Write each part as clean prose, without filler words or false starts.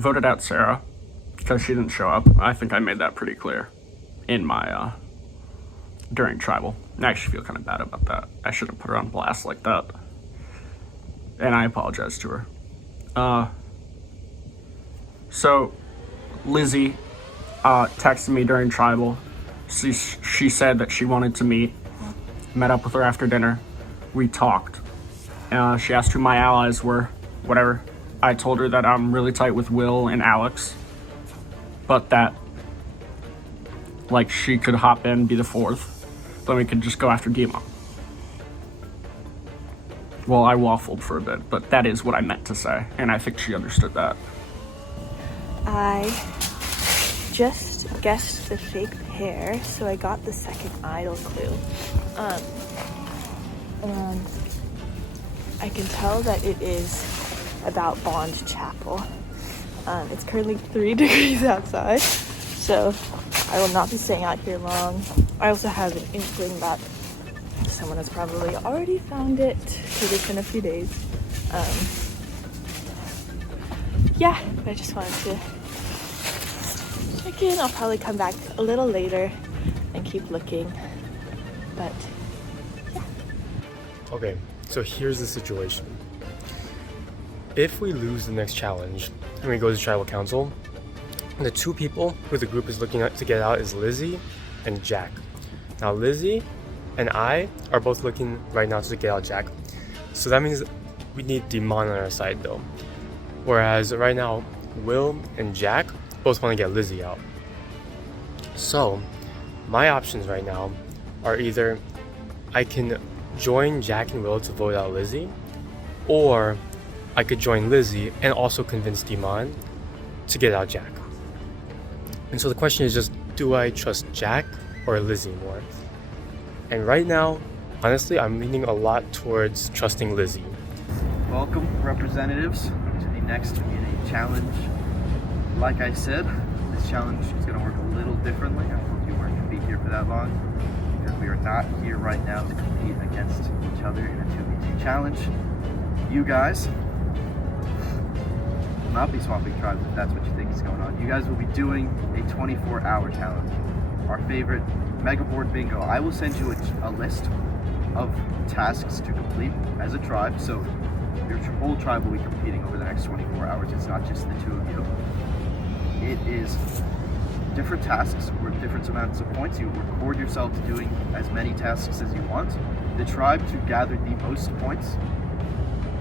voted out Sarah because she didn't show up. I think I made that pretty clear in my, during tribal. I actually feel kind of bad about that. I should have put her on blast like that. And I apologize to her. So Lizzie texted me during tribal. She said that she wanted to meet. Met up with her after dinner. We talked. She asked who my allies were, whatever. I told her that I'm really tight with Will and Alex, but that, like, she could hop in, be the fourth, then we could just go after Dima. Well, I waffled for a bit, but that is what I meant to say, and I think she understood that. I just guessed the shape hair, so I got the second idol clue. And I can tell that it is about Bond Chapel. It's currently 3 degrees outside, so I will not be staying out here long. I also have an inkling that someone has probably already found it because it's been a few days. Yeah, I just wanted to check in. I'll probably come back a little later and keep looking, but yeah. Okay, so here's the situation. If we lose the next challenge and we go to tribal council, the 2 people who the group is looking at to get out is Lizzie and Jack. Now Lizzie and I are both looking right now to get out Jack. So that means we need Demon on our side though. Whereas right now, Will and Jack both want to get Lizzie out. So my options right now are either I can join Jack and Will to vote out Lizzie, or I could join Lizzie and also convince Demon to get out Jack. And so the question is just, do I trust Jack or Lizzie more? And right now, honestly, I'm leaning a lot towards trusting Lizzie. Welcome, representatives, to the next community challenge. Like I said, this challenge is going to work a little differently. I hope you weren't going to be here for that long, because we are not here right now to compete against each other in a 2v2 challenge. You guys will not be swapping tribes if that's what you think is going on. You guys will be doing a 24-hour challenge. Our favorite Mega Board Bingo. I will send you a list of tasks to complete as a tribe, so your whole tribe will be competing over the next 24 hours. It's not just the 2 of you. It is different tasks worth different amounts of points. You record yourself doing as many tasks as you want. The tribe to gather the most points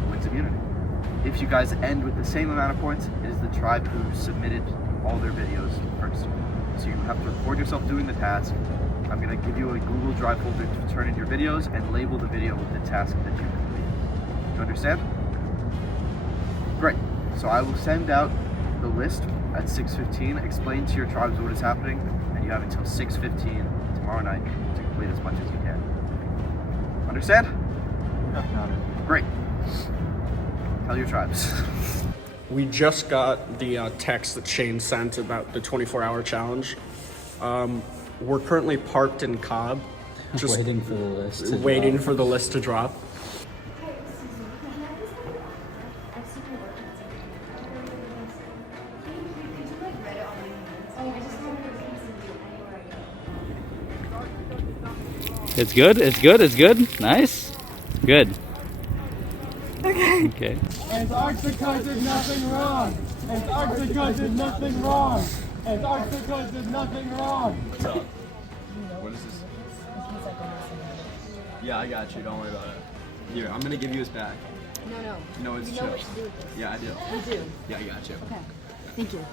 wins immunity. If you guys end with the same amount of points, it is the tribe who submitted all their videos first. So you have to record yourself doing the task. I'm going to give you a Google Drive folder to turn in your videos and label the video with the task that you completed. You understand? Great. So I will send out the list at 6:15. Explain to your tribes what is happening, and you have until 6:15 tomorrow night to complete as much as you can. Understand? Great. Tell your tribes. We just got the text that Shane sent about the 24-hour challenge. We're currently parked in Cobb, just waiting for the list to waiting drop. for the list to drop. It's good, it's good, it's good. Nice. Good. Okay. Antarctica did nothing wrong. Antarctica did nothing wrong. Antarctica did nothing wrong. What's up? What is this? Yeah, I got you. Don't worry about it. Here, I'm gonna give you his back. No. No, it's You know chill. what to do with this. Yeah, I do. You do. Yeah, I got you. Okay. Thank you.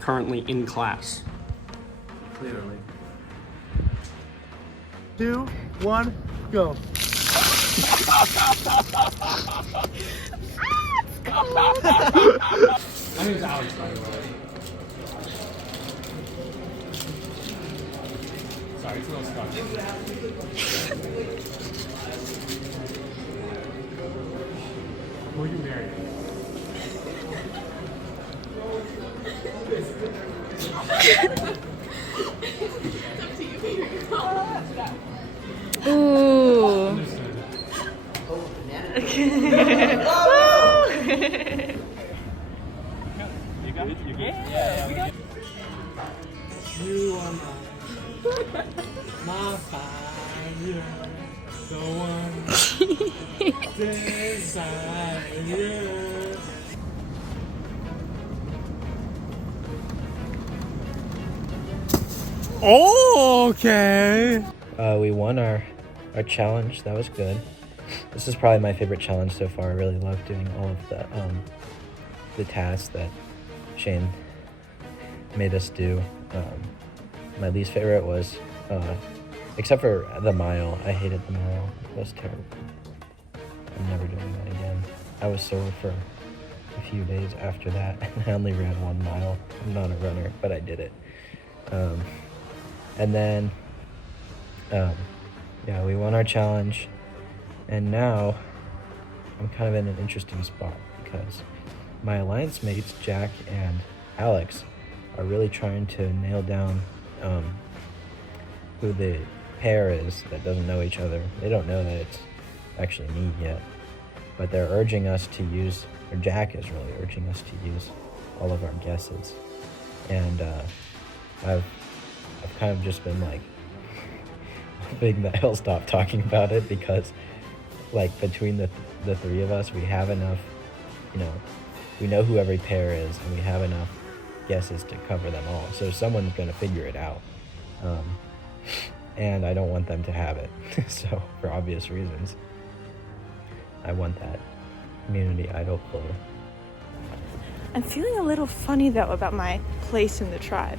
Currently in class. Clearly. 2, 1, go. My name's Alex, by the way. Sorry, it's a little Will you marry me? Ooh. You are my fire, the one desire. Okay. We won our challenge. That was good. This is probably my favorite challenge so far. I really love doing all of the tasks that Shane made us do. My least favorite was, except for the mile. I hated the mile. It was terrible. I'm never doing that again. I was sore for a few days after that, and I only ran 1 mile. I'm not a runner, but I did it. And then, yeah, we won our challenge, and now I'm kind of in an interesting spot because my alliance mates, Jack and Alex, are really trying to nail down who the pair is that doesn't know each other. They don't know that it's actually me yet, but they're urging us to use, or Jack is really urging us to use all of our guesses. And I've kind of just been like hoping that he'll stop talking about it, because like between the three of us, we have enough, you know, we know who every pair is, and we have enough guesses to cover them all. So someone's going to figure it out. And I don't want them to have it. So for obvious reasons, I want that community idol clue. I'm feeling a little funny though about my place in the tribe.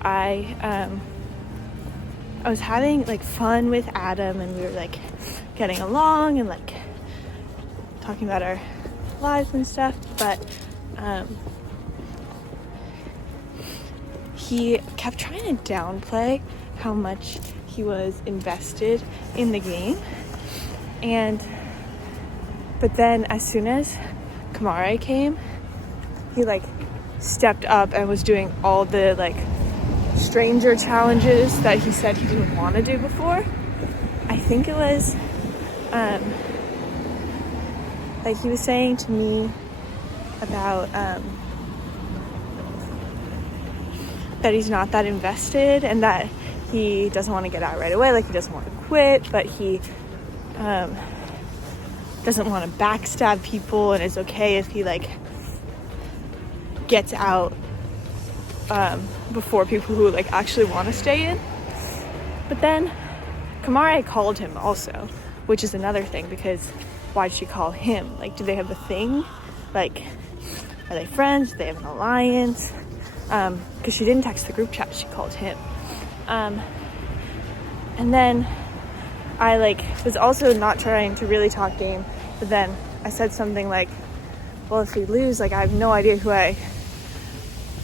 I was having like fun with Adam, and we were like getting along and like talking about our lives and stuff, but he kept trying to downplay how much he was invested in the game. But then as soon as Kamare came, he like stepped up and was doing all the like stranger challenges that he said he didn't want to do before. I think it was like he was saying to me about that he's not that invested, and that he doesn't want to get out right away, like he doesn't want to quit, but he doesn't want to backstab people, and it's okay if he like gets out before people who like actually want to stay in. But then Kamare called him also, which is another thing, because why did she call him? Like, do they have a thing? Like, are they friends? Do they have an alliance? Because she didn't text the group chat, she called him. And then I like was also not trying to really talk game, but then I said something like, well, if we lose, like I have no idea who I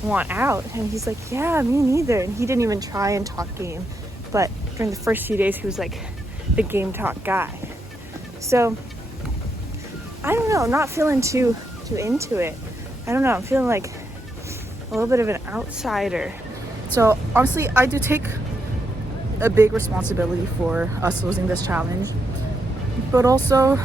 want out. And he's like, yeah, me neither. And he didn't even try and talk game, but during the first few days he was like the game talk guy. So I don't know, I'm not feeling too into it. I don't know, I'm feeling like a little bit of an outsider. So honestly, I do take a big responsibility for us losing this challenge, but also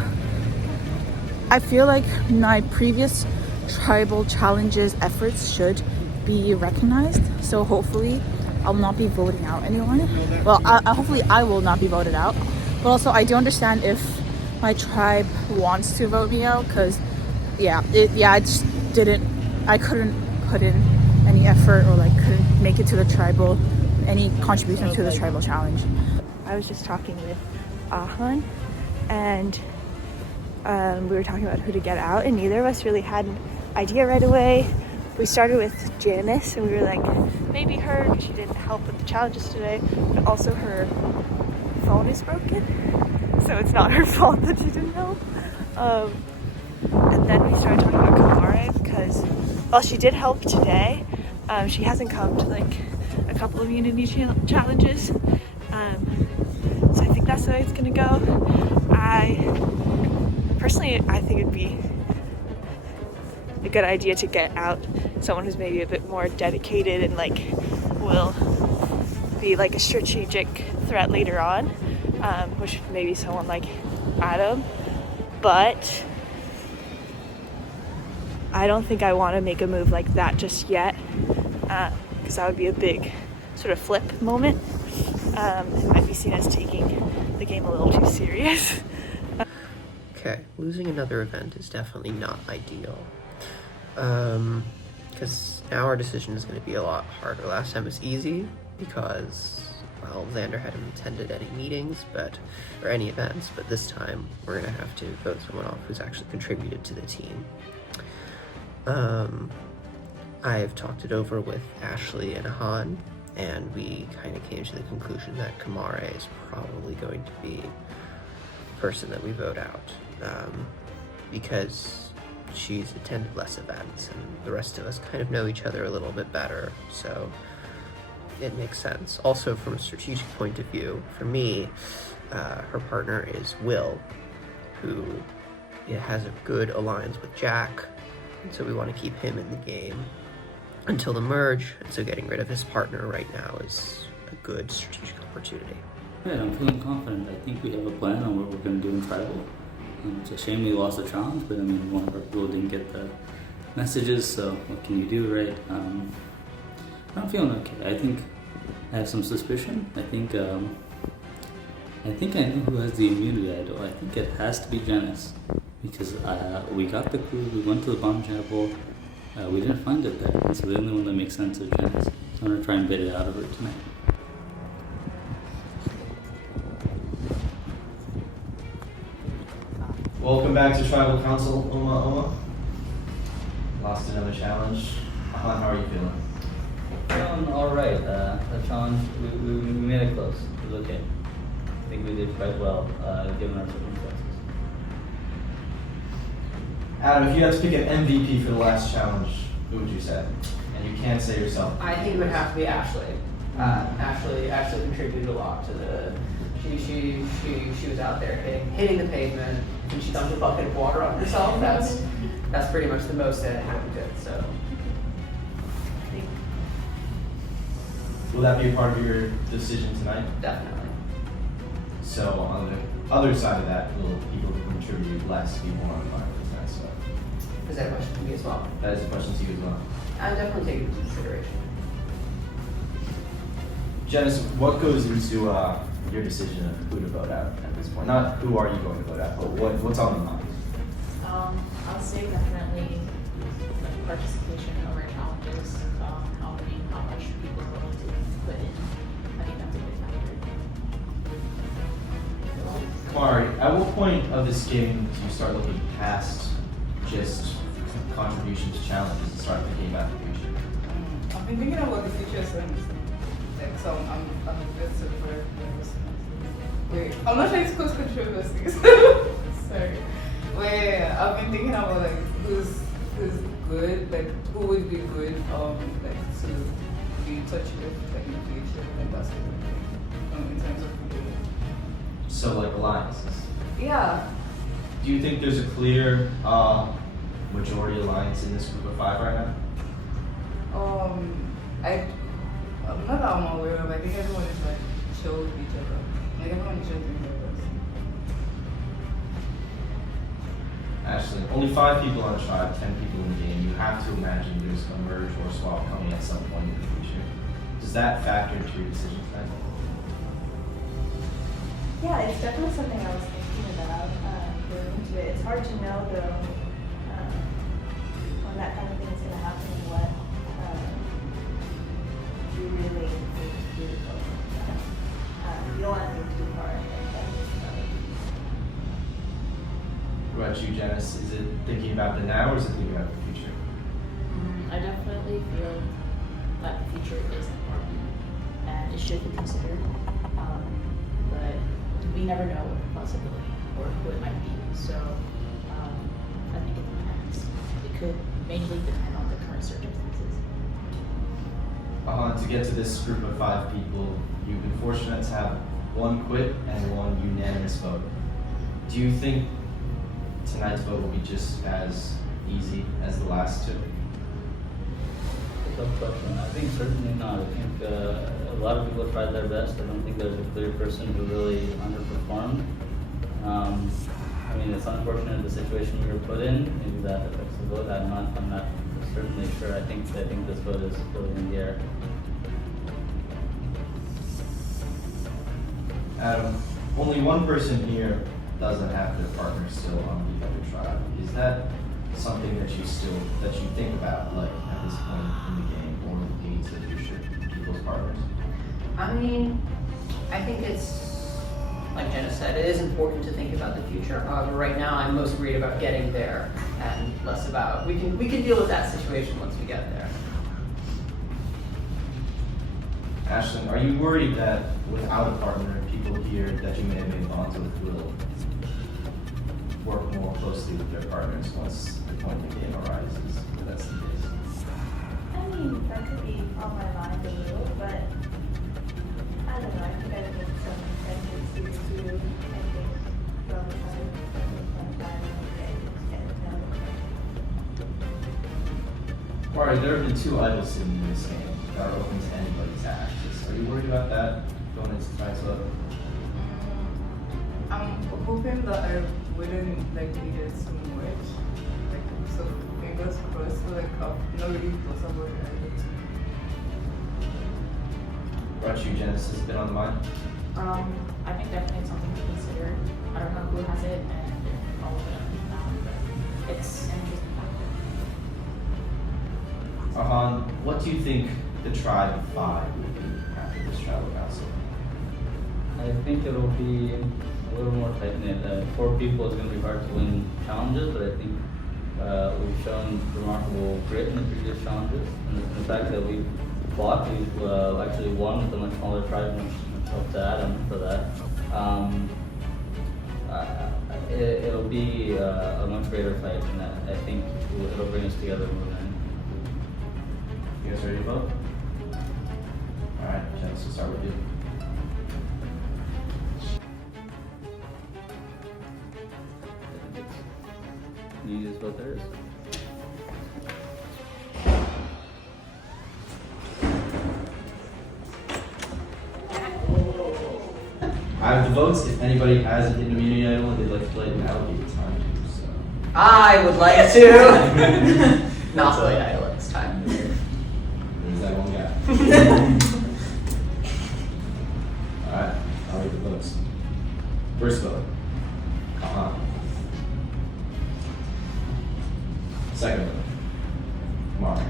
I feel like my previous tribal challenges efforts should be recognized. So hopefully I'll not be voting out anyone. Well, hopefully I will not be voted out, but also I do understand if my tribe wants to vote me out, because I couldn't put in any effort, or like couldn't make it to the tribal, any contribution to the tribal challenge. I was just talking with Ahan, and we were talking about who to get out, and neither of us really had an idea right away. We started with Janice, and we were like, maybe her, because she didn't help with the challenges today, but also her phone is broken, so it's not her fault that she didn't help. And then we started talking about Kamare, because while she did help today, she hasn't come to like a couple of unity challenges, so I think that's the way it's gonna go. I think it'd be a good idea to get out someone who's maybe a bit more dedicated and like will be like a strategic threat later on, which maybe someone like Adam. But I don't think I want to make a move like that just yet, because that would be a big sort of flip moment. It might be seen as taking the game a little too serious. Okay, losing another event is definitely not ideal. Because now our decision is going to be a lot harder. Last time was easy because, well, Xander hadn't attended any meetings, or any events, but this time we're going to have to vote someone off who's actually contributed to the team. I've talked it over with Ashley and Han, and we kind of came to the conclusion that Kamare is probably going to be the person that we vote out, because she's attended less events and the rest of us kind of know each other a little bit better, so it makes sense. Also, from a strategic point of view, for me, her partner is Will, who has a good alliance with Jack, and so we want to keep him in the game until the merge, and so getting rid of his partner right now is a good strategic opportunity. Yeah, I'm feeling confident. I think we have a plan on what we're going to do in Tribal. It's a shame we lost the challenge, but I mean, one of our people didn't get the messages, so what can you do, right? I'm feeling okay. I think I have some suspicion. I think I know who has the immunity idol. I think it has to be Janice, because we got the clue, we went to the bomb chapel, we didn't find it there, and so the only one that makes sense is Janice. So I'm going to try and bid it out of her tonight. Welcome back to Tribal Council, Oma. Lost another challenge. Han, how are you feeling? Feeling alright. The challenge, we made it close. It was okay. I think we did quite well, given our circumstances. Adam, if you had to pick an MVP for the last challenge, who would you say? And you can't say yourself. I think it would have to be Ashley. Ashley contributed a lot to the. She was out there hitting the pavement, and she dumped a bucket of water on herself. That's pretty much the most that happened to it. So. Will that be a part of your decision tonight? Definitely. So on the other side of that, will people who contribute less be more on fire with that stuff? Is that a question to me as well? That is a question to you as well. I'm definitely taking into consideration. Janice, what goes into your decision of who to vote out at this point? Not who are you going to vote out, but what's on your mind? I'll say definitely participation over challenges, how much people are willing to put in. I think that's a big factor. Kamari, at what point of this game do you start looking past just contributions to challenges and start thinking about the future? I've been thinking about the future since, like, so I'm invested for it. Wait, I'm not trying to cause controversies. Sorry. Wait, I've been thinking about like who's good, like who would be good, like to be in touch with like in the future, like that sort of thing, in terms of people. So like alliances. Yeah. Do you think there's a clear majority alliance in this group of 5 right now? I'm not that I'm aware of. I think everyone is like chill with each other. Like everyone is chill with each other. Ashley, only 5 people on tribe, 10 people in the game. You have to imagine there's a merge or swap coming at some point in the future. Does that factor into your decision tonight? Yeah, it's definitely something I was thinking about going into it. It's hard to know though when that kind of thing is going to happen and what you really need to do to go with that. You don't want to move too far ahead. What about you, Janice? Is it thinking about the now or is it thinking about the future? I definitely feel that the future is important and it should be considered. But we never know what the possibility or who it might be. So I think it depends. It could mainly depend on the current circumstances. To get to this group of 5 people, you've been fortunate to have 1 quit and 1 unanimous vote. Do you think tonight's vote will be just as easy as the last two? Tough question. I think certainly not. I think a lot of people tried their best. I don't think there's a clear person who really underperformed. I mean, it's unfortunate the situation we were put in. Maybe that affects the vote. I'm not certainly sure. I think this vote is really in the air. Adam, only one person here doesn't have their partner still on the other tribe. Is that something that you think about, like at this point in the game, or looking to leadership people's partners? I mean, I think it's, like Jenna said, it is important to think about the future. However, right now I'm most worried about getting there and less about, we can deal with that situation once we get there. Ashlyn, are you worried that without a partner, people here that you may have made bonds with will work more closely with their partners once the point in the game arises? If that's the case. I mean, that could be on my mind a little, but I don't know. I think I would make some tendencies to, I think, go on the side of the All right, there have been two idols sitting in this game that are open to anybody to access. Are you worried about that going into tonight's vote? I'm hoping that I wouldn't need it so much. So fingers crossed. So nobody thought about it. What about you, Genesis? Has it been on the mind? I think definitely it's something to consider. I don't know who has it and if all of it, but it's an interesting factor. Arhan, what do you think the tribe of 5 will be after this tribal council? I think it'll be a little more tight-knit. 4 people is going to be hard to win challenges, but I think we've shown remarkable grit in the previous challenges, and the fact that we've fought, we've actually won with a much smaller tribe, much up to Adam for that. It'll be a much greater fight, and I think it'll bring us together more than. You guys ready to vote? All right, Janice, we'll start with you. You use both theirs. I have the votes. If anybody has an immunity idol and they'd like to play it, now would be the time to. So. I would like to not play idol at this time. There's that one guy. All right, I'll read the votes. First vote, Kahan. Second vote, Mark.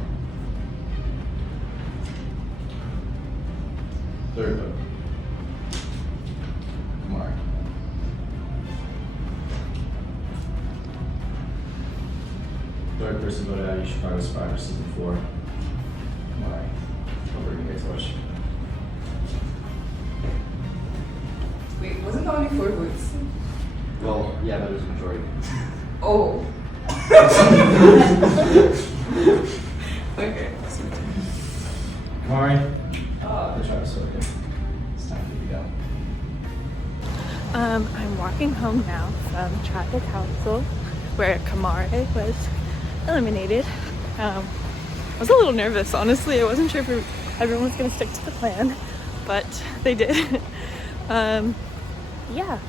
Third vote, Mark. Third person voted out of UChicago Survivor Season 4. Mark. Over to you guys watch. Wait, wasn't that only 4 votes? Well, yeah, but it was a majority. Oh. Okay. Mari, the tribe is so good. It's time for you to go. I'm walking home now from tribal council where Kamare was eliminated. I was a little nervous, honestly. I wasn't sure if everyone was going to stick to the plan, but they did. Yeah,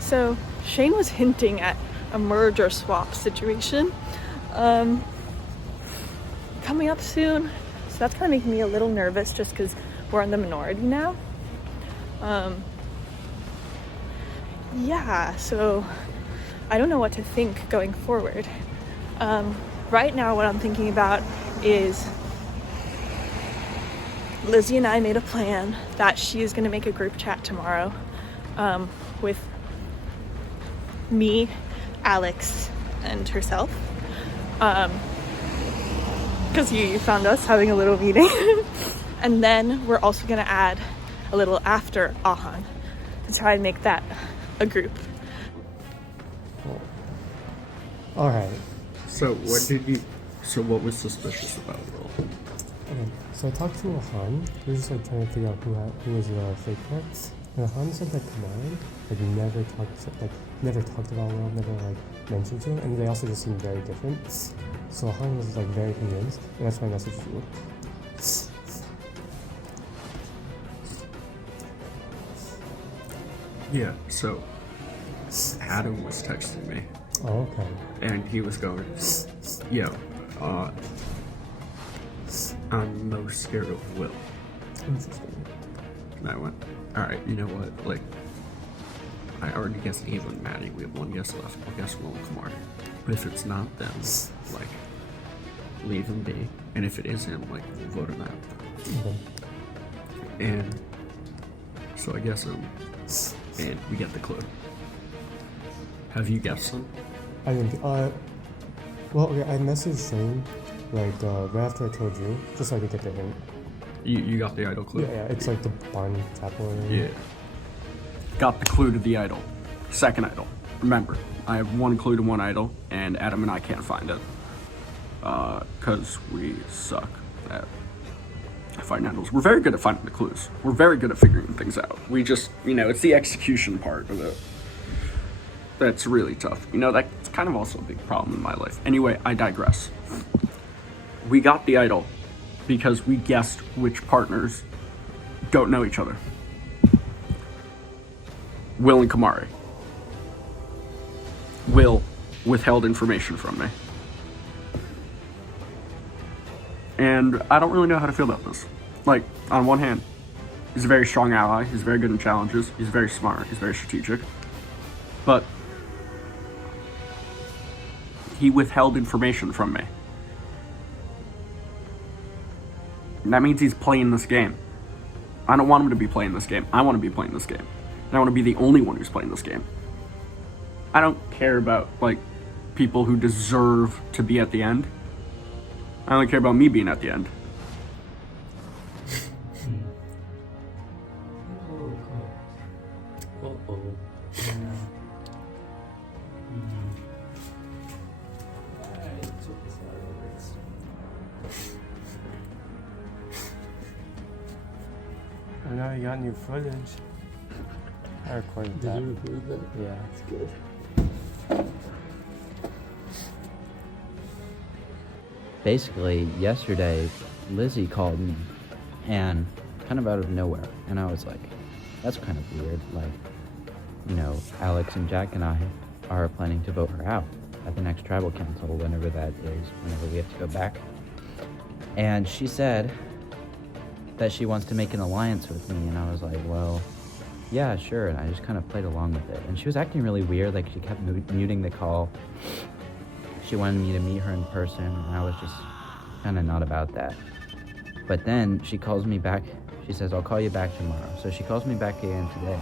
so Shane was hinting at a merge or swap situation coming up soon, so that's kind of making me a little nervous just because we're in the minority now. Yeah, so I don't know what to think going forward. Right now what I'm thinking about is Lizzie and I made a plan that she is going to make a group chat tomorrow with me, Alex, and herself, because you found us having a little meeting. And then we're also going to add a little after Ahan to try and make that a group. All right. So what was suspicious about Will? Okay, so I talked to Ahan. We were just trying to figure out who was the fake next. And Han said that Kamari never talked about Will, never mentioned to him, and they also just seemed very different. So Han was very convinced, and that's why I messaged you. Yeah, so Adam was texting me. Oh, okay. And he was going, yo, I'm most scared of Will. Interesting. And I went, alright, you know what, I already guessed Ava and Maddie. We have one guess left. I'll guess Will and Kamari. But if it's not them, leave him be. And if it is him, we'll vote him out. Okay. And so I guess him, and we get the clue. Have you guessed them? I think, well, okay, I messaged Shane, right after I told you, just so I could get the hint. You got the idol clue? Yeah, it's the barn chapel area. Yeah. Got the clue to the idol. Second idol. Remember, I have one clue to one idol, and Adam and I can't find it. Because we suck at finding idols. We're very good at finding the clues. We're very good at figuring things out. We just, it's the execution part of it that's really tough. That's kind of also a big problem in my life. Anyway, I digress. We got the idol because we guessed which partners don't know each other. Will and Kamari. Will withheld information from me. And I don't really know how to feel about this. On one hand, he's a very strong ally, he's very good in challenges, he's very smart, he's very strategic. But he withheld information from me. And that means he's playing this game. I don't want him to be playing this game. I want to be playing this game. And I want to be the only one who's playing this game. I don't care about, people who deserve to be at the end. I only care about me being at the end. I know you got new footage. I recorded that. Did you record that? Yeah. It's good. Basically, yesterday, Lizzie called me, and kind of out of nowhere, and I was like, that's kind of weird. Alex and Jack and I are planning to vote her out at the next tribal council, whenever that is, whenever we have to go back. And she said that she wants to make an alliance with me, and I was like, well, yeah, sure. And I just kind of played along with it. And she was acting really weird, she kept muting the call. She wanted me to meet her in person, and I was just kind of not about that. But then she calls me back. She says, I'll call you back tomorrow. So she calls me back again today,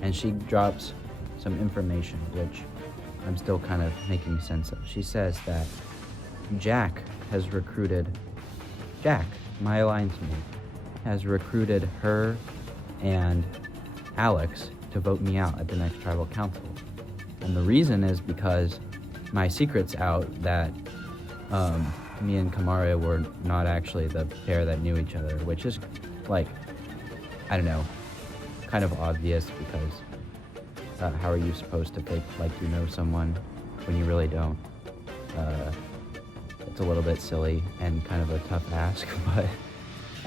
and she drops some information, which I'm still kind of making sense of. She says that Jack, my alliance mate, has recruited her and Alex to vote me out at the next tribal council. And the reason is because my secret's out that me and Kamara were not actually the pair that knew each other, which is I don't know, kind of obvious, because how are you supposed to fake like you know someone when you really don't? It's a little bit silly and kind of a tough ask, but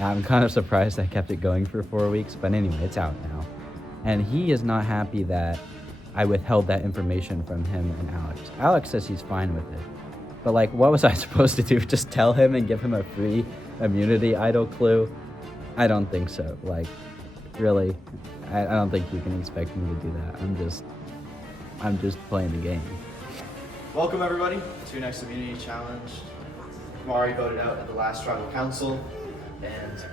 I'm kind of surprised I kept it going for 4 weeks. But anyway, it's out now. And he is not happy that I withheld that information from him and Alex. Alex says he's fine with it. But what was I supposed to do? Just tell him and give him a free immunity idol clue? I don't think so. Really, I don't think you can expect me to do that. I'm just playing the game. Welcome everybody to Next Immunity Challenge. Mari voted out at the last tribal council, and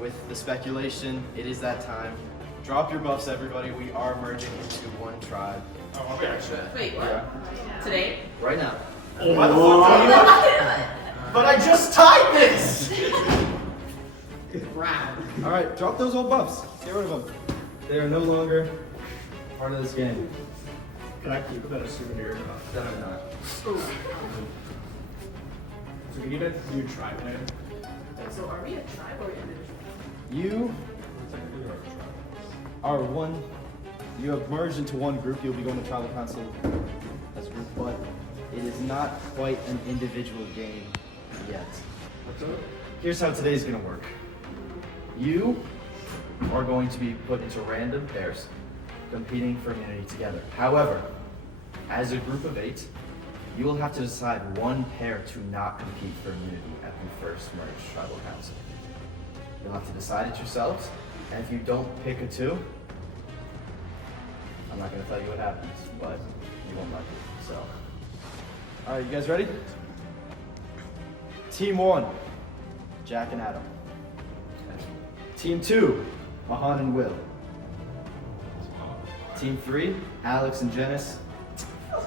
with the speculation, it is that time. Drop your buffs, everybody. We are merging into one tribe. Oh, I'll be actually. Wait, what? Today? Right now. Why the fuck don't you? But I just tied this! Alright, drop those old buffs. Get rid of them. They are no longer part of this game. Can I keep that as souvenir? No, I'm not. So we need a new tribe name. So are we a tribe or individual? You You have merged into one group. You'll be going to tribal council as a group, but it is not quite an individual game yet. Here's how today's gonna work. You are going to be put into random pairs, competing for immunity together. However, as a group of 8, you will have to decide one pair to not compete for immunity at the first merged tribal council. You'll have to decide it yourselves, and if you don't pick a 2, I'm not gonna tell you what happens, but you won't like it, so. All right, you guys ready? Team 1, Jack and Adam. Team 2, Mahan and Will. Team 3, Alex and Janice.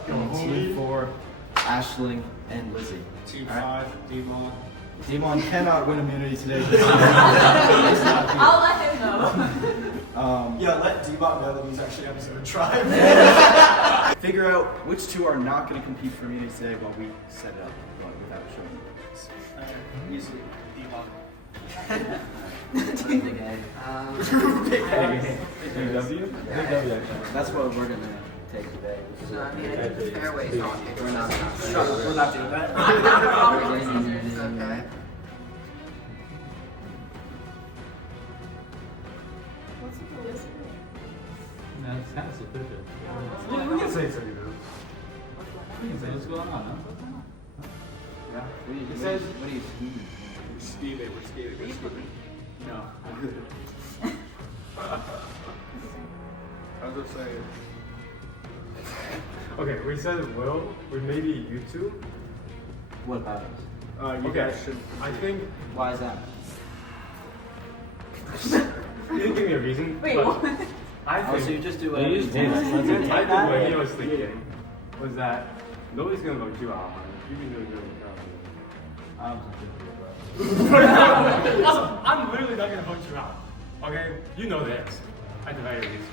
And Team 4, Ashling and Lizzie. Team 5, Demon. Demon cannot win immunity today. I'll let him know. Yeah, let Demon know that he's actually on his own tribe. Figure out which 2 are not going to compete for immunity today while we set it up, but without showing you. Easily, Demon. Big A. That's what we're going to take today. So, I mean, it's fairway talking. We're not doing that. Okay. What's with the list? That's kind of suspicious. Yeah, we can say so, you know. We can say what's going on, huh? Yeah. It says, what do you we're scheming. No. I was just saying. Okay, we said Will, with maybe you 2. What about us? You Okay, guys should. I think, Why is that? you didn't give me a reason, Wait, but what? I think, So you just do Yeah, whatever you you just do want. it. I think what he was thinking was that nobody's gonna vote you out. You can do it really I'm literally not gonna vote you out. Okay? You know this. At the very least.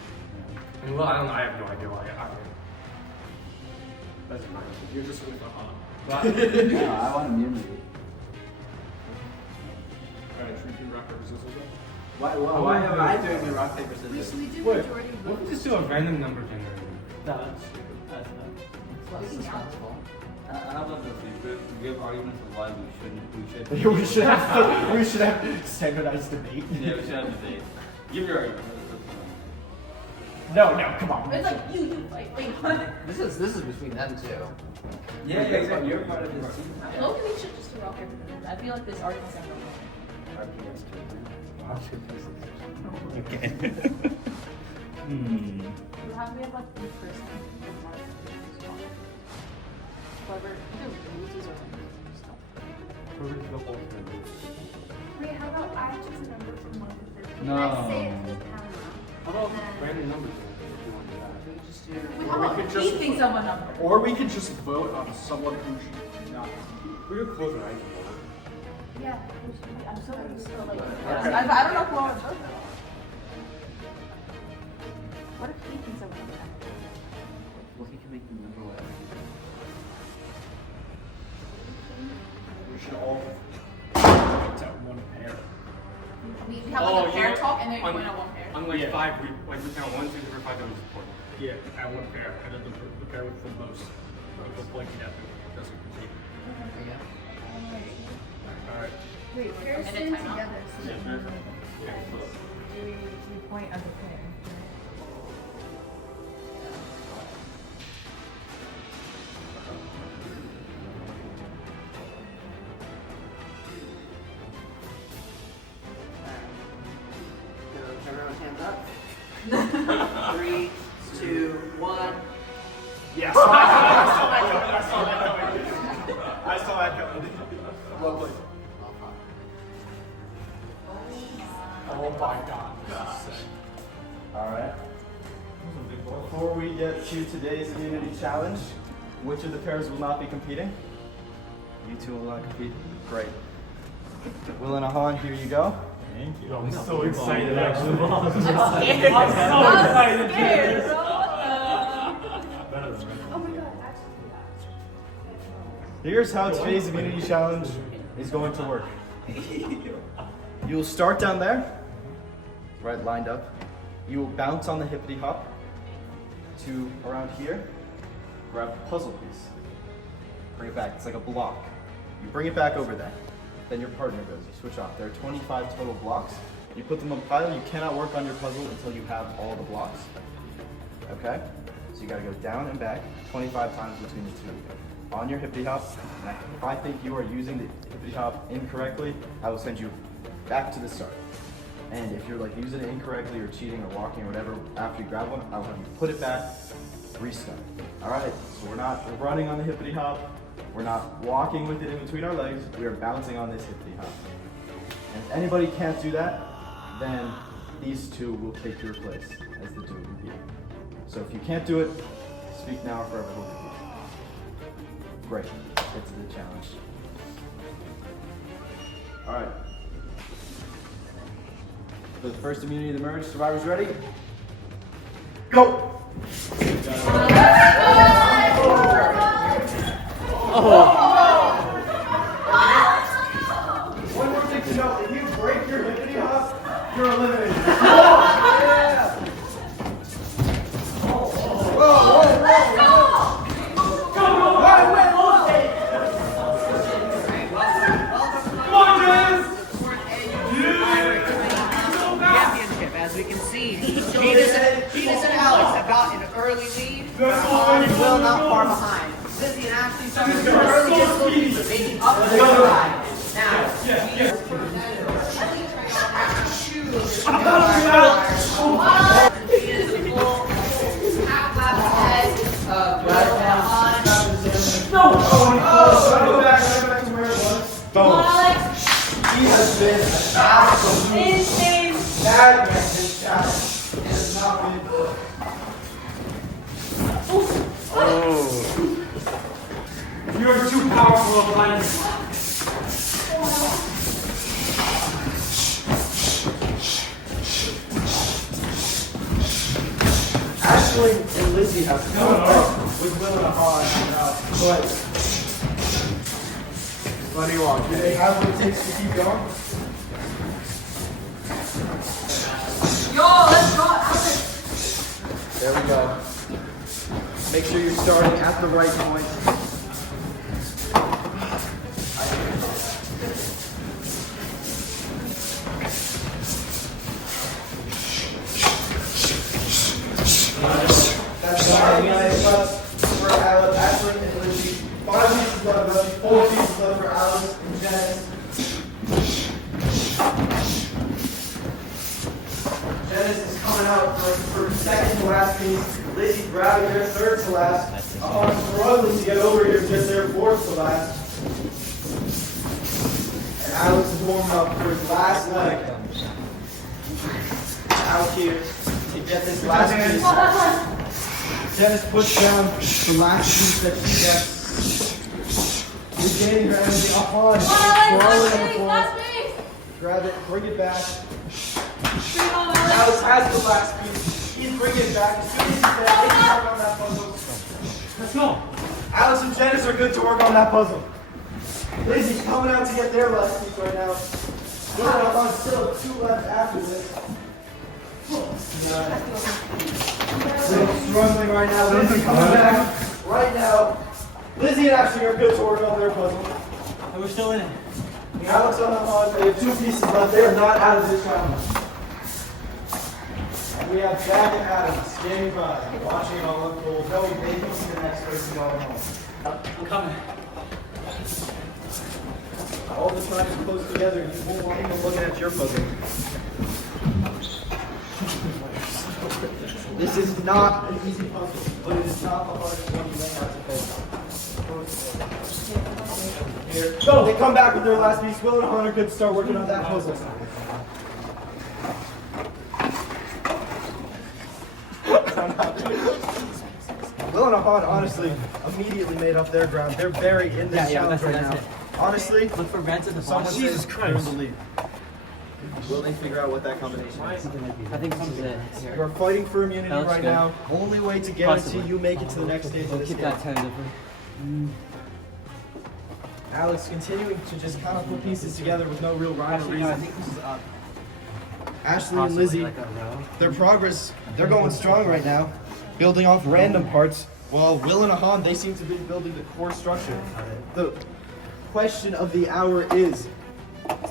And well, I have no idea why. That's fine. You're just with the hot. But No, I want immunity. Alright, should we do rock, paper, scissors? Why am I doing the rock, paper, We, scissors? we do Wait, majority what if vote. we just do a random number generator? No, that's stupid. That's not. It's less responsible. How about this? We have arguments of why we shouldn't. we should have standardized debate. Yeah, we should have a debate. Give your argument. No, come on. It's like you fight. Wait, what? This is between them 2. Yeah, exactly. You're part of this team. Loki, we should just do rock, paper, scissors. I feel like this argument's never wrong. We have like the first one. Whoever, either loses or wins. Wait, how about I choose a number from 1 to 13? No. I say it to the camera. How about And then- random numbers if you want to do that? Just do. How about he thinks of a number? Or we could just vote on someone who should not. We could close our eyes. Yeah. I'm so used to like. I don't know who I would vote for. What if he thinks of a number? Well, he can make the number whatever. We should all to one pair. We have like a pair talk and then we point out one pair. On like Yeah. 5, we count 1, 2, 3, 4, 5, then we support. Yeah, at one pair, and then the pair with the most people blanking at them doesn't compete. Alright. Wait, pairs And a stand timeout? together. So Yeah, that pairs. we point as a pair. Everyone's hands up. 3, 2, 1. Yes! I saw that coming. Well played. Oh my god. Alright. Before we get to today's immunity challenge, which of the pairs will not be competing? You 2 will not compete. Great. Will and Ahan, here you go. Thank you. I'm so excited actually. I'm scared. I'm scared, bro. Oh my god, actually. Here's how today's immunity challenge is going to work. You'll start down there, right lined up. You will bounce on the hippity hop to around here, grab the puzzle piece, bring it back. It's like a block. You bring it back over there. Then your partner goes. You switch off. There are 25 total blocks. You put them on a pile. You cannot work on your puzzle until you have all the blocks. Okay? So you gotta go down and back 25 times between the two of you. On your hippity hop, and if I think you are using the hippity hop incorrectly, I will send you back to the start. And if you're like using it incorrectly or cheating or walking or whatever, after you grab one, I will have you put it back, restart. All right, so we're not running on the hippity hop. We're not walking with it in between our legs. We are bouncing on this hippity hop. And if anybody can't do that, then these two will take your place as the do it repeat. So if you can't do it, speak now or forever hold your peace. Great, get to the challenge. All right. For the first immunity to the merge, survivors ready? Go! One more thing to know, if you break your hippity hop, you're eliminated. As we can see, Venus and Alex have got an early lead. And Will not far behind. Lizzie and Ashley started with an early difficulty, so making up for the ride. Now, Venus is full half lap ahead of Will behind. Go back to where it was. He has been absolutely bad at this challenge. It has not been good. You are too powerful of life. Ashley and Lizzie have come up with Will and Han, but what do you want? Do they have what it takes to keep going? Yo, let's go! There we go. Make sure you're starting at the right point. That's for Ashley and Lizzie. 5 pieces left, Lizzie. 4 pieces left for Alex and Janice. Janice is coming out for second to last piece. Lizzie grabbing her third to last. Struggling to get over here, just there fourth to last. And Alex is warming up for his last leg. Out here to get this last piece. Janice pushed down the last piece that she gets. Regaining her energy up on. Crawling on the floor. Grab it, bring it back. Alex has the last piece. He's bringing it back. As soon as he's there, they can work on that puzzle. Let's go. Alex and Janice are good to work on that puzzle. Lizzie's coming out to get their last piece right now. We're on still 2 left after this. Struggling right now. Lizzie coming back right now. Lizzie and Ashley are good to work on their puzzle. And we're still in it. Alex on the hunt. They have 2 pieces left. They are not out of this challenge. We have Jack and Adam standing by, watching it all unfold, knowing they can see the next person going home. I'm coming. All the time is close together, you won't want anyone looking at your puzzle. This is not an easy puzzle, but it is not the hardest one you may have to face. Here, go! They come back with their last piece. Will and Hunter could start working on that puzzle. Will and Ahad honestly immediately made up their ground. They're very in this challenge right now. Honestly, look for Reds at the bottom. Jesus Christ. Will they figure out what that combination is? I think this is it. You're fighting for immunity right good. now. Only way to guarantee you make it to the next stage of this keep game. that 10 different. Alex continuing to just kind of put pieces together with no real rhyme or reason. I think this is up. Ashley and Lizzie, their progress, they're going strong right now, building off random parts, while Will and Ahan, they seem to be building the core structure. The question of the hour is,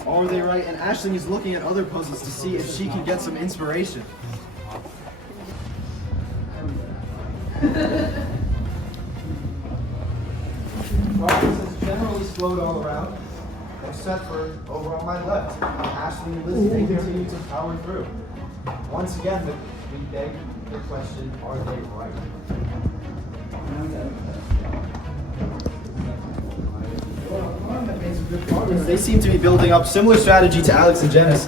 are they right? And Ashley is looking at other puzzles to see if she can get some inspiration. Progress has generally slowed all around, except for over on my left. Ashley and Lizzie, they continue to power through. Once again, we beg the question, are they right? They seem to be building up similar strategy to Alex and Janice.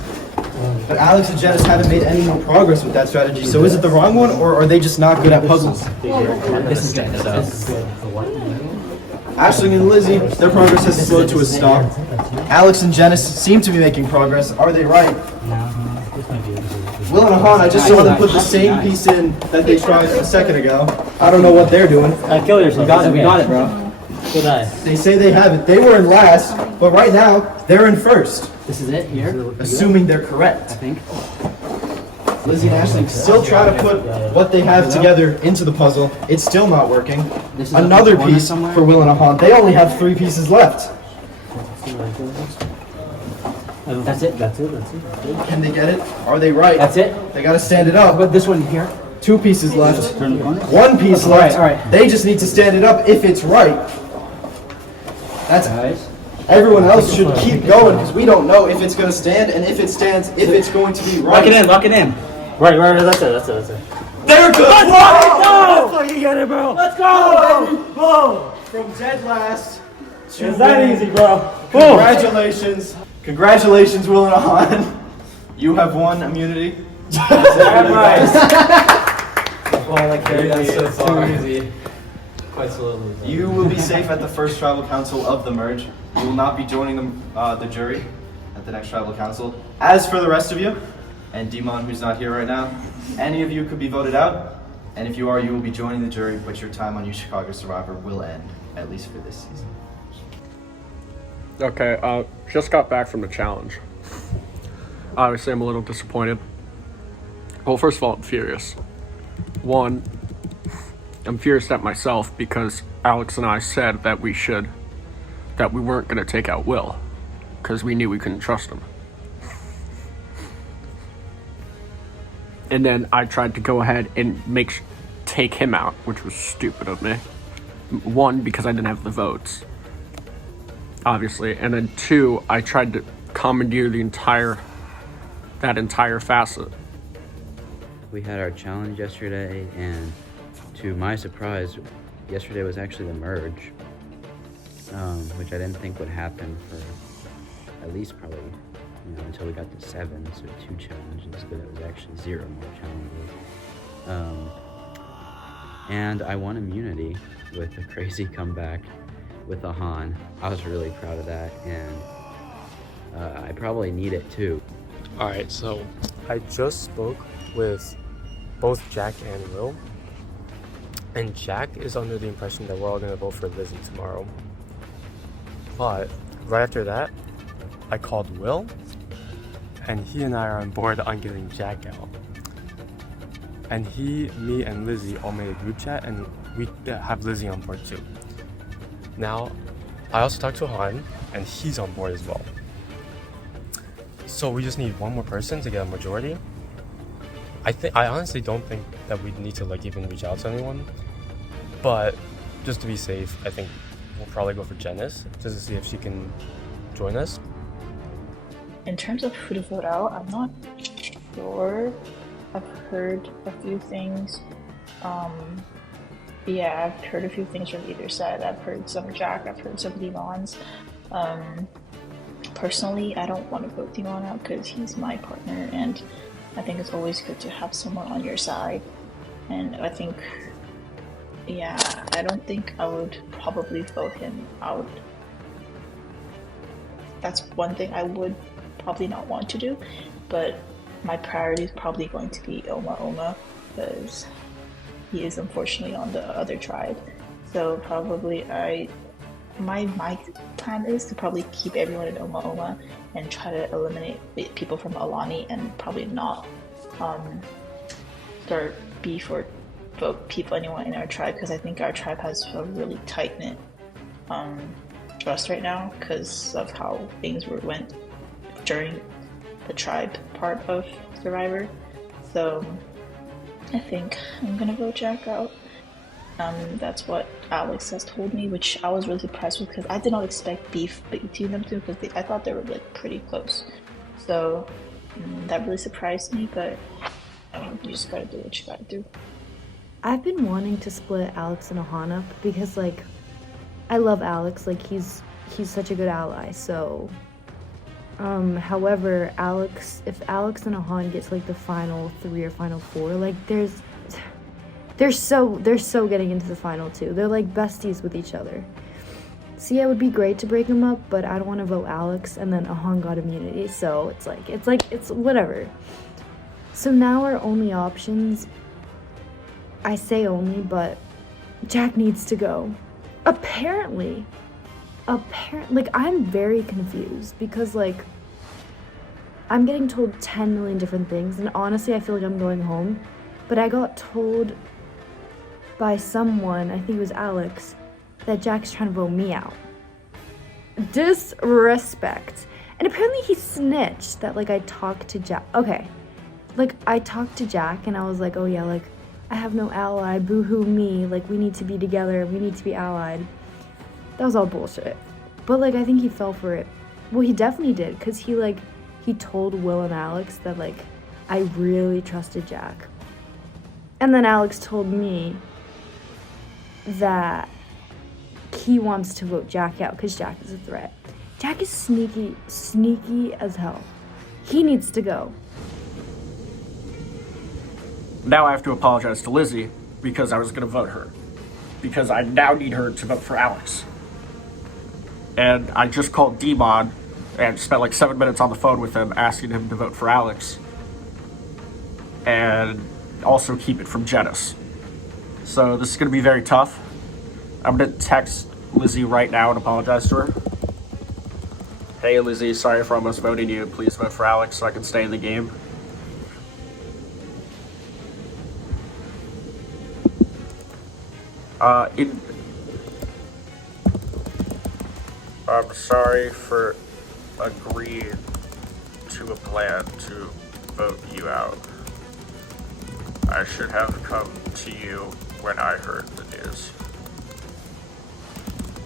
But Alex and Janice haven't made any more progress with that strategy. So is it the wrong one, or are they just not good at puzzles? This is good. Ashley and Lizzie, their progress has slowed to a stop. Alex and Janice seem to be making progress. Are they right? Will and Ahan, I just saw them put the same piece in that they tried a second ago. I don't know what they're doing. Kill yourself. We got it, bro. Good eye. They say they have it. They were in last, but right now, they're in first. This is it here? Assuming they're correct. I think. Lizzie and Ashley still try to put what they have together into the puzzle. It's still not working. Another piece for Will and Ahan. They only have 3 pieces left. That's it. Can they get it? Are they right? That's it? They gotta stand it up. But this one here? 2 pieces left. 1 piece left. All right. They just need to stand it up if it's right. That's Nice. Everyone else should keep going because we don't know if it's gonna stand, and if it stands, if it's going to be right. Lock it in. Right, that's it. They're good. Let's go! Let's fucking get it, bro. Let's go! Boom! From dead last to It's that winning. easy, bro. Congratulations. Congratulations, Will and Ahan. You have won immunity. Quite slowly. You will be safe at the first tribal council of the merge. You will not be joining the jury at the next tribal council. As for the rest of you, and Demon, who's not here right now, any of you could be voted out. And if you are, you will be joining the jury, but your time on UChicago Survivor will end, at least for this season. Okay, just got back from the challenge. Obviously, I'm a little disappointed. Well, first of all, I'm furious. One, I'm furious at myself because Alex and I said that we weren't going to take out Will because we knew we couldn't trust him. And then I tried to go ahead and take him out, which was stupid of me. One, because I didn't have the votes, obviously, and then 2, I tried to commandeer that entire facet. We had our challenge yesterday, and to my surprise, yesterday was actually the merge, which I didn't think would happen for at least probably, until we got to 7, so 2 challenges, but it was actually 0 more challenges. And I won immunity with a crazy comeback with Ahan. I was really proud of that, and I probably need it too. Alright, so I just spoke with both Jack and Will, and Jack is under the impression that we're all gonna vote for Lizzie tomorrow. But right after that, I called Will, and he and I are on board on getting Jack out. And me and Lizzie all made a group chat, and we have Lizzie on board too. Now, I also talked to Han, and he's on board as well. So we just need one more person to get a majority. I honestly don't think that we need to even reach out to anyone, but just to be safe, I think we'll probably go for Janice just to see if she can join us. In terms of who to vote out, I'm not sure. I've heard a few things. Yeah, I've heard a few things from either side. I've heard some Jack, I've heard some Demons. Personally, I don't want to vote Demon out because he's my partner, and I think it's always good to have someone on your side. And I think, yeah, I don't think I would probably vote him out. That's one thing I would probably not want to do, but my priority is probably going to be Oma because he is unfortunately on the other tribe. So probably I my plan is to probably keep everyone in Oma and try to eliminate the people from Alani and probably not start beef or vote people anyone in our tribe, because I think our tribe has a really tight knit trust right now because of how things went during the tribe part of Survivor. So I think I'm gonna vote Jack out. That's what Alex has told me, which I was really surprised with because I did not expect beef between them two because I thought they were like pretty close. So that really surprised me, but I mean, you just gotta do what you gotta do. I've been wanting to split Alex and Ahan up because like I love Alex, like he's such a good ally. So however, if Alex and Ahan get to like the final 3 or final 4, like they're so getting into the final 2. They're like besties with each other. So yeah, it would be great to break them up, but I don't want to vote Alex and then Ahan got immunity. So it's whatever. So now our only options, I say only, but Jack needs to go. Apparently, like I'm very confused because like I'm getting told 10 million different things, and honestly I feel like I'm going home, but I got told by someone, I think it was Alex, that Jack's trying to vote me out. Disrespect. And apparently he snitched that like I talked to Jack. Okay, like I talked to Jack and I was like, oh yeah, like I have no ally, boo-hoo me, like we need to be together, we need to be allied. That was all bullshit. But like I think he fell for it. Well, he definitely did, because he told Will and Alex that like I really trusted Jack. And then Alex told me that he wants to vote Jack out because Jack is a threat. Jack is sneaky as hell. He needs to go. Now I have to apologize to Lizzie because I was going to vote her. Because I now need her to vote for Alex. And I just called Demon and spent like 7 minutes on the phone with him asking him to vote for Alex. And also keep it from Janice. So this is going to be very tough. I'm going to text Lizzie right now and apologize to her. Hey Lizzie, sorry for almost voting you. Please vote for Alex so I can stay in the game. I'm sorry for agreeing to a plan to vote you out. I should have come to you when I heard the news.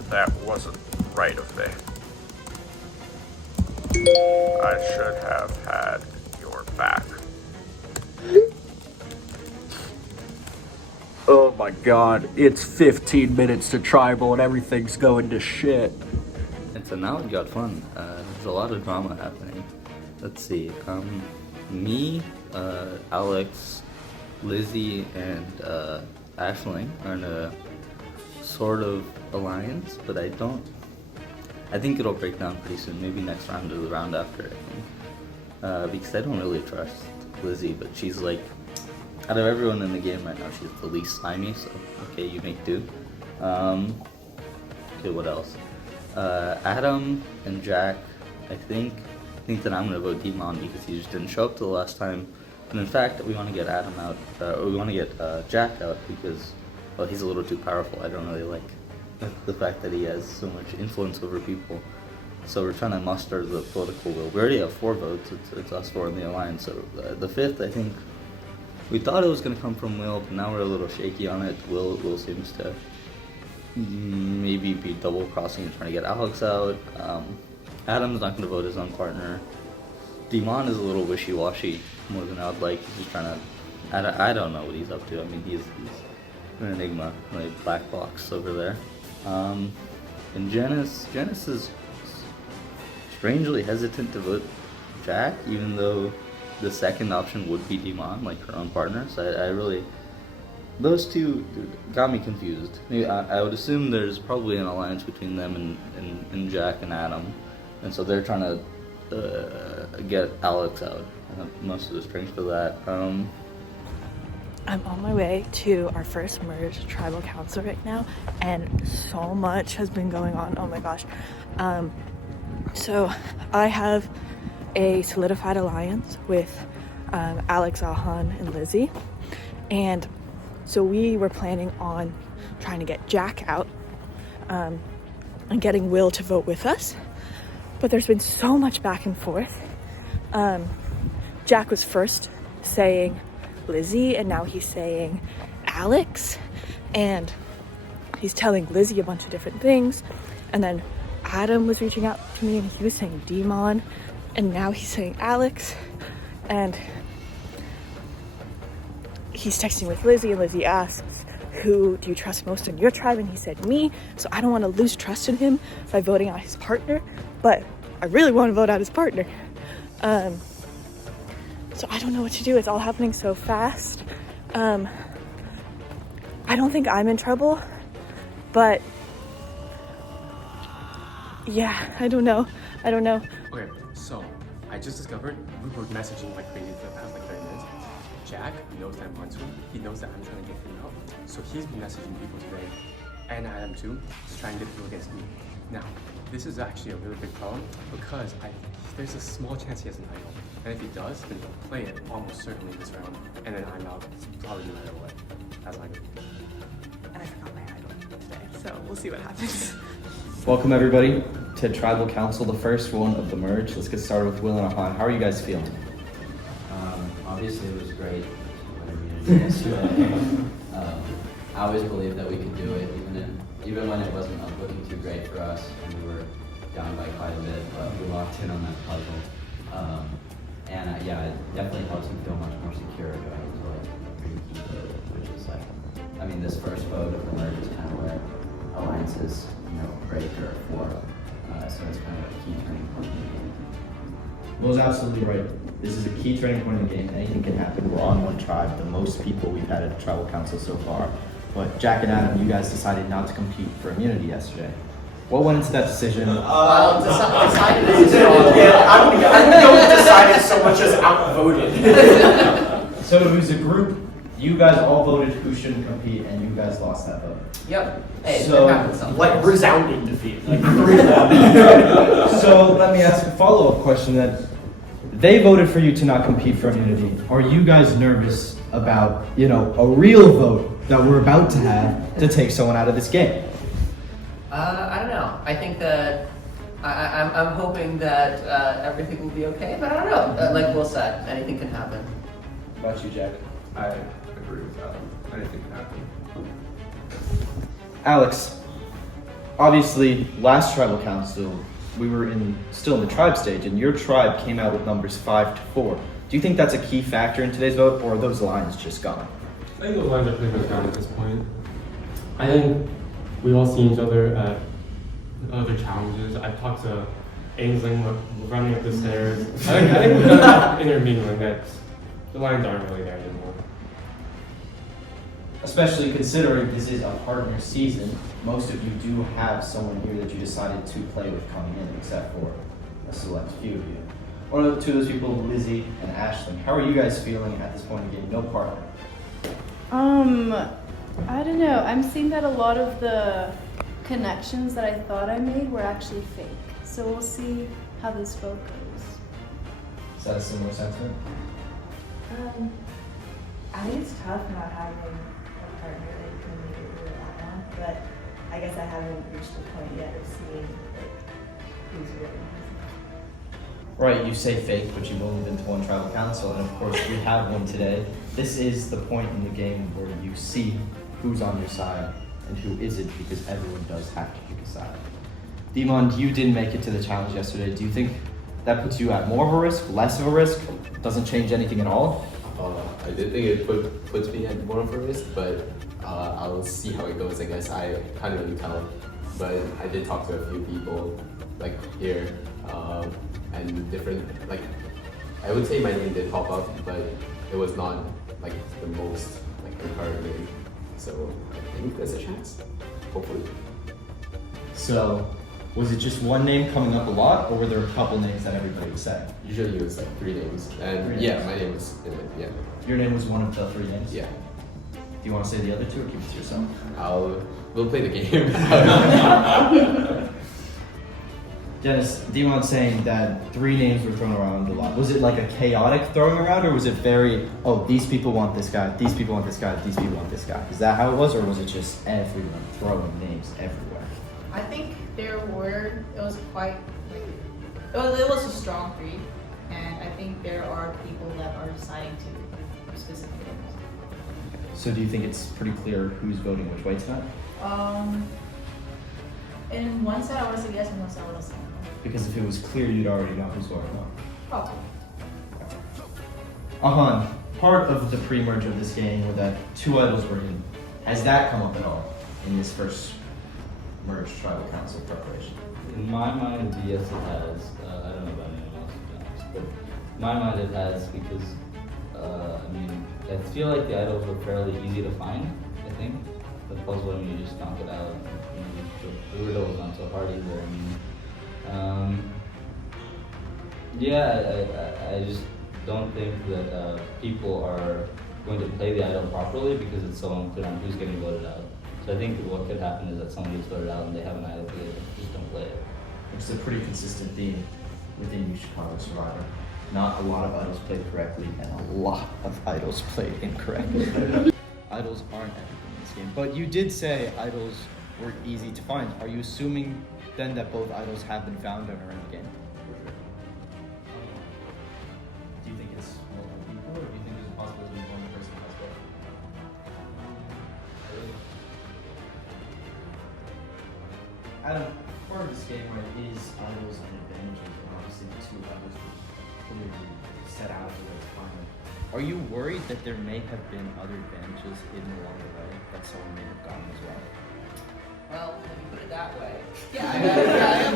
That wasn't right of me. I should have had your back. Oh my god, it's 15 minutes to tribal and everything's going to shit. And so now it got fun. There's a lot of drama happening. Let's see. Me, Alex, Lizzie, and Aisling are in a sort of alliance, but I think it'll break down pretty soon. Maybe next round or the round after, I think. Because I don't really trust Lizzie, but she's like, out of everyone in the game right now, she's the least slimy, so okay, you make do. Okay, what else? Adam and Jack, I think that I'm gonna vote Demon because he just didn't show up to the last time. And in fact, we want to get Adam out, or we want to get Jack out because, well, he's a little too powerful. I don't really like the fact that he has so much influence over people. So we're trying to muster the political will. We already have 4 votes. It's us 4 in the alliance. So the 5th, I think, we thought it was going to come from Will, but now we're a little shaky on it. Will seems to maybe be double-crossing and trying to get Alex out. Adam's not going to vote his own partner. Demon is a little wishy-washy more than I would like. He's just trying to... I don't know what he's up to. I mean, he's an enigma, like black box over there. And Janice is strangely hesitant to vote Jack, even though the second option would be Demon, like her own partner. So I really, those two got me confused. Maybe I would assume there's probably an alliance between them and Jack and Adam, and so they're trying to get Alex out. Most of the strength for that. I'm on my way to our first merged tribal council right now, and so much has been going on. Oh my gosh. So I have a solidified alliance with Alex, Ahan, and Lizzie. And so we were planning on trying to get Jack out and getting Will to vote with us. But there's been so much back and forth. Jack was first saying Lizzie, and now he's saying Alex, and he's telling Lizzie a bunch of different things. And then Adam was reaching out to me and he was saying Demon, and now he's saying Alex, and he's texting with Lizzie, and Lizzie asks, who do you trust most in your tribe? And he said me. So I don't want to lose trust in him by voting out his partner, but I really want to vote out his partner. So I don't know what to do. It's all happening so fast. I don't think I'm in trouble, but yeah, I don't know. Okay, so I just discovered we were messaging like crazy for the past like 30 minutes. Jack knows that I'm onto him. He knows that I'm trying to get him out. So he's been messaging people today, and Adam too, to try and get people against me. Now, this is actually a really big problem because there's a small chance he has an idol. And if he does, then he'll play it almost certainly this round. And then I'm out probably no matter what. That's my good. And I forgot my idol today, so we'll see what happens. Welcome everybody to Tribal Council, the first one of the merge. Let's get started with Will and Ahan. How are you guys feeling? Obviously, it was great. Yesterday. I always believed that we could do it, even when it wasn't looking too great for us, and we were down by quite a bit, but we locked in on that puzzle. Yeah, it definitely helps me feel much more secure going into like pre-key vote, which is like, I mean, this first vote of the merge is kind of where alliances, break or form. So it's kind of a key turning point in the game. Will's absolutely right. This is a key turning point in the game. Anything can happen. We're on one tribe, the most people we've had at the Tribal Council so far. But Jack and Adam, you guys decided not to compete for immunity yesterday. What went into that decision? Decided is I don't know what decided so much as outvoted. So it was a group. You guys all voted who shouldn't compete, and you guys lost that vote. Yep. Hey, so, it happens sometimes. Like resounding defeat. Like 3 So let me ask a follow-up question then. They voted for you to not compete for immunity. Are you guys nervous about, a real vote that we're about to have to take someone out of this game? I don't know. I think that I'm hoping that everything will be okay, but I don't know. Like Will said, anything can happen. What about you, Jack? I agree with that. Anything can happen. Alex, obviously, last Tribal Council, we were still in the tribe stage, and your tribe came out with numbers 5-4. Do you think that's a key factor in today's vote, or are those lines just gone? I think those lines are pretty much gone at this point. I think we've all seen each other at other challenges. I've talked to Ainsling running up the stairs. I think we've done enough intermingling that the lines aren't really there anymore. Especially considering this is a partner season, most of you do have someone here that you decided to play with coming in, except for a select few of you. One of the two of those people, Lizzie and Ashlyn. How are you guys feeling at this point in the game? No partner. I don't know. I'm seeing that a lot of the connections that I thought I made were actually fake. So we'll see how this vote goes. Is that a similar sentiment? I think it's tough not having a partner that you can make it rely on, but I guess I haven't reached the point yet of seeing who's really. Right, you say fake, but you've only been to one Tribal Council, and of course we have one today. This is the point in the game where you see who's on your side and who isn't, because everyone does have to pick a side. Demon, you didn't make it to the challenge yesterday. Do you think that puts you at more of a risk, less of a risk? Doesn't change anything at all? I did think it puts me at more of a risk, but I'll see how it goes. I guess I can't really tell, but I did talk to a few people like here and different, like I would say my name did pop up, but it was not like the most like encouraging. So I think there's a chance, hopefully. So, was it just one name coming up a lot, or were there a couple names that everybody would say? Usually it was like 3 names, and my name was in it. Yeah. Your name was one of the 3 names. Yeah. you want to say the other two or keep it to yourself? We'll play the game. Dennis, Demon's saying that 3 names were thrown around a lot. Was it like a chaotic throwing around, or was it very, oh, these people want this guy, these people want this guy, these people want this guy? Is that how it was, or was it just everyone throwing names everywhere? I think it was quite, it was a strong 3, and I think there are people that are deciding to specific things. So do you think it's pretty clear who's voting which way tonight? In one side I want to say yes, and one side I want to say no. Because if it was clear, you'd already know who's voting no. Probably. Ahan, part of the pre-merge of this game were that 2 idols were in. Has that come up at all in this first merge tribal council preparation? In my mind, yes, it has. I don't know about anyone else, to be honest, but in my mind, it has because, I mean, I feel like the idols were fairly easy to find, I think. The puzzle, I mean, you just knock it out. You know, the riddle was not so hard either. I mean, yeah, I just don't think that people are going to play the idol properly because it's so unclear on who's getting voted out. So I think what could happen is that someone gets voted out and they have an idol, but they just don't play it. Which is a pretty consistent theme within UChicago Survivor. Not a lot of idols played correctly, and a lot of idols played incorrectly. Idols aren't everything in this game. But you did say idols were easy to find. Are you assuming then that both idols have been found and are in the game? Do you think it's multiple people, or do you think there's a possibility one person has both? Adam, part of this game, right, is idols and advantages, and obviously the 2 idols were clearly set out as a way to find them. Are you worried that there may have been other advantages hidden along the way that someone may have gotten as well? Well, when you put it that way, yeah, I am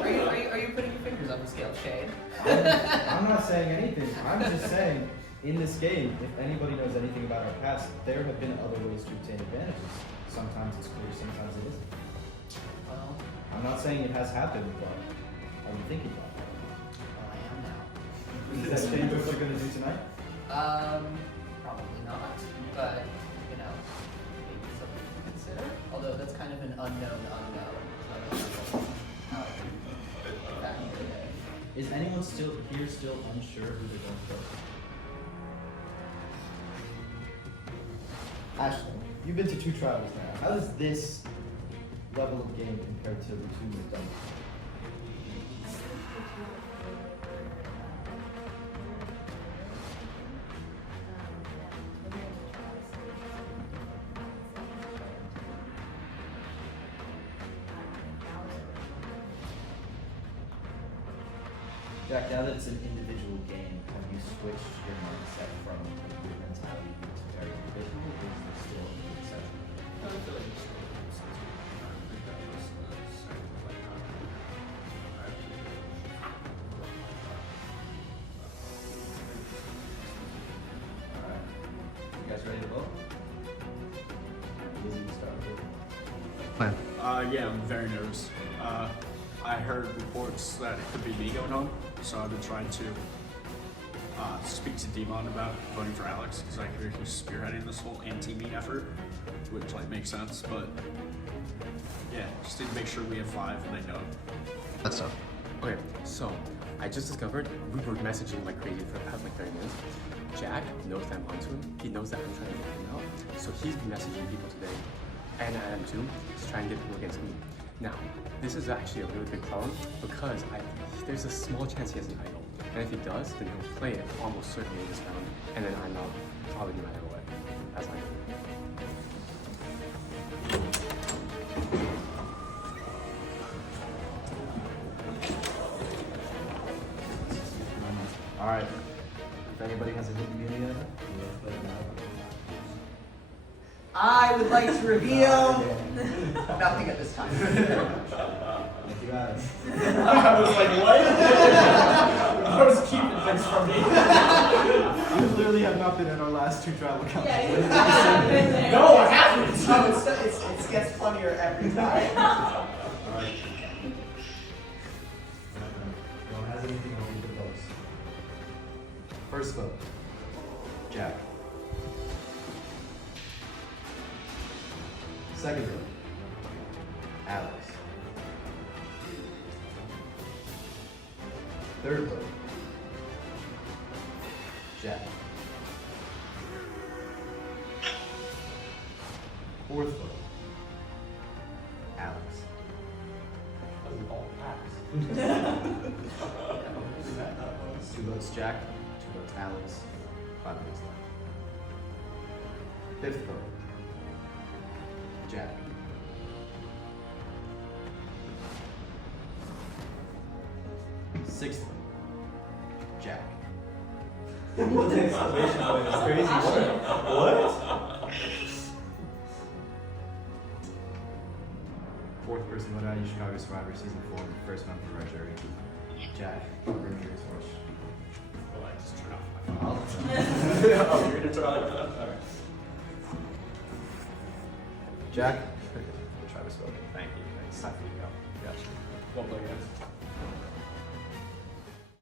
worried. Are you putting your fingers on the scale, Shane? I'm not saying anything. I'm just saying, in this game, if anybody knows anything about our past, there have been other ways to obtain advantages. Sometimes it's clear, sometimes it isn't. Well, I'm not saying it has happened, but are you thinking about it? well, I am now. Is that thing what you're going to do tonight? Probably not, but, you know, maybe something to consider. Although that's kind of an unknown unknown. So I don't know how I can put that in today. Is anyone still unsure who they're going to vote? Ashley, you've been to 2 trials now. How does this level of game compared to the 2 you've done? Jack, now that it's an individual game, have you switched your mindset from a group mentality to very individual, or is there still a group session? I feel like it's still a good sense of I think that was the second like I Alright. You guys ready to vote? Lizzie, start with you. Yeah, I'm very nervous. I heard reports that it could be me going home, so I've been trying to speak to Demon about voting for Alex because I hear he's spearheading this whole anti-me effort, which like makes sense. But yeah, just need to make sure we have 5 and they know. That's tough. Okay, so I just discovered we were messaging like crazy for the past like 30 minutes. Jack knows that I'm onto him. He knows that I'm trying to get him out. So he's been messaging people today, and I am too, to try and get people against me. Now, this is actually a really big problem because there's a small chance he has an idol. And if he does, then he'll play it almost certainly this round. And then I'm not probably gonna either way. That's my Alright. If anybody has a hidden meaning in it, I would like to reveal nothing at this time. Thank you, guys. I was like, what? I was keeping things from me. You clearly have not been in our last 2 travel councils. Yeah, you haven't been there. No, I haven't. Oh, it gets funnier every time. Alright. No one has anything, I'll read the votes. First vote. Jack. Second vote, Alex. Third vote, Jack. Fourth vote, Alex. Two votes Jack, two votes Alex, 5 minutes left. Fifth vote, Jack. Sixth vote, Jack. What the exclamation point? That's crazy. What? Fourth person voted out of UChicago Survivor Season 4, the first member of our jury. Jack, bring your torch. Well, I just turned off my phone. Oh, you're gonna turn off your phone? Alright. Jack, Travis voted. Thank you. It's time for you to go. Gotcha. Well played, guys.